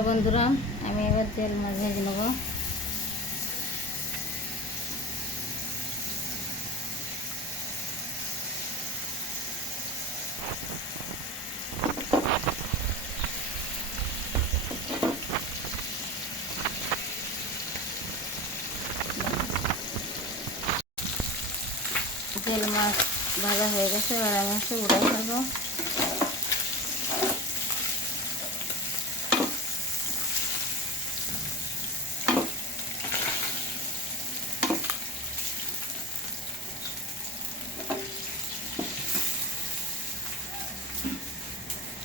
Hello বন্ধুরা, আমি এবার তেল মাছ ভেজে নেব। তেল মাছ ভাজা হয়ে গেছে, এবার আমি একটু উড়াই ফেলব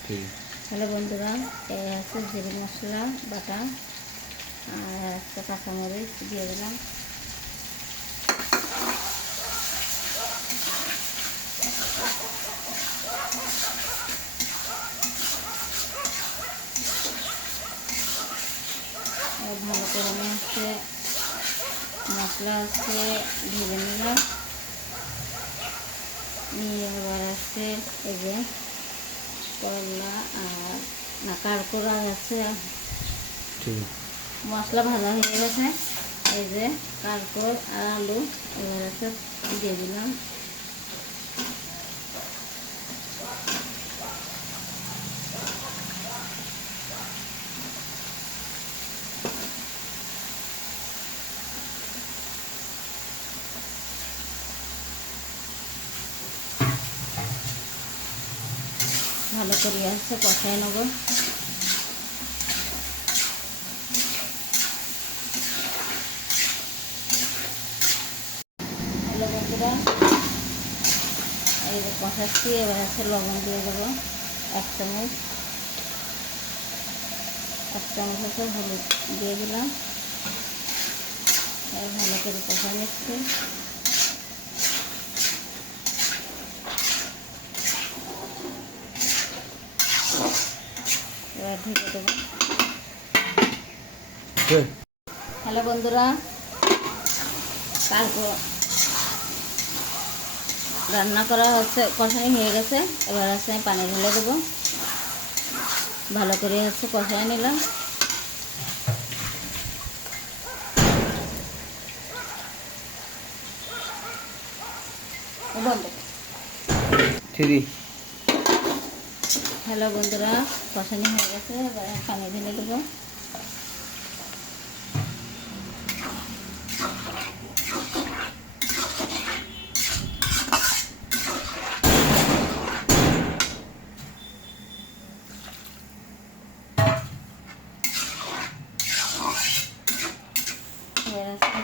হ্যালো বন্ধুরা এই হচ্ছে জিরে মশলা বাটা আর একটা কাঁচামরিচ দিয়ে দিলাম আর ভালো করে আমি হচ্ছে মশলা হচ্ছে ভেজে নিলাম নিয়ে এবার হচ্ছে এই যে করলা আর না কারকোড়া আছে। মশলা ভাজা হয়ে গেছে। এই যে কারকোর আর আলু এবার আছে দিয়ে দিলাম। ভালো করে আসছে কষাই নেব। হ্যালো বন্ধুরা, এই কষাচ্ছি, এবার হচ্ছে লবণ দিয়ে দেবো, এক চামচ। এক চামচ হচ্ছে হলুদ দিয়ে দিলাম। ভালো করে কষা নিচ্ছি। এবার ঢেকে দেবো হ্যালো বন্ধুরা। তারপর রান্না করা হচ্ছে কষানি হয়ে গেছে। এবার হচ্ছে আমি পানি ঢেলে দেবো। ভালো করে হচ্ছে কষাই নিলাম। বন্ধ। হ্যালো বন্ধুরা কষানি হয়ে গেছে এবার পানি ঢেলে দেবো।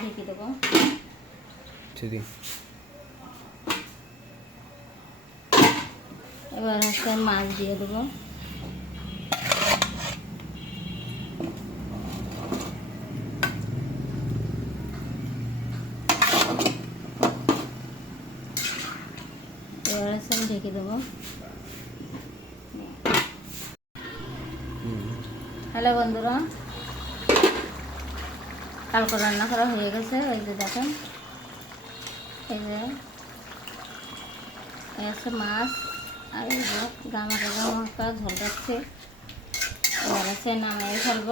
ঢেকে দেবো। এবার হচ্ছে মাছ দিয়ে দেবো। এবার হচ্ছে আমি ঢেকে দেবো। হ্যালো বন্ধুরা, কালকে রান্না করা হয়ে গেছে এই যে দেখেন। এই যে মাছ। আর এই যে গামাকা গামাকা ঝোল যাচ্ছে। এবার হচ্ছে নামিয়ে ফেলব।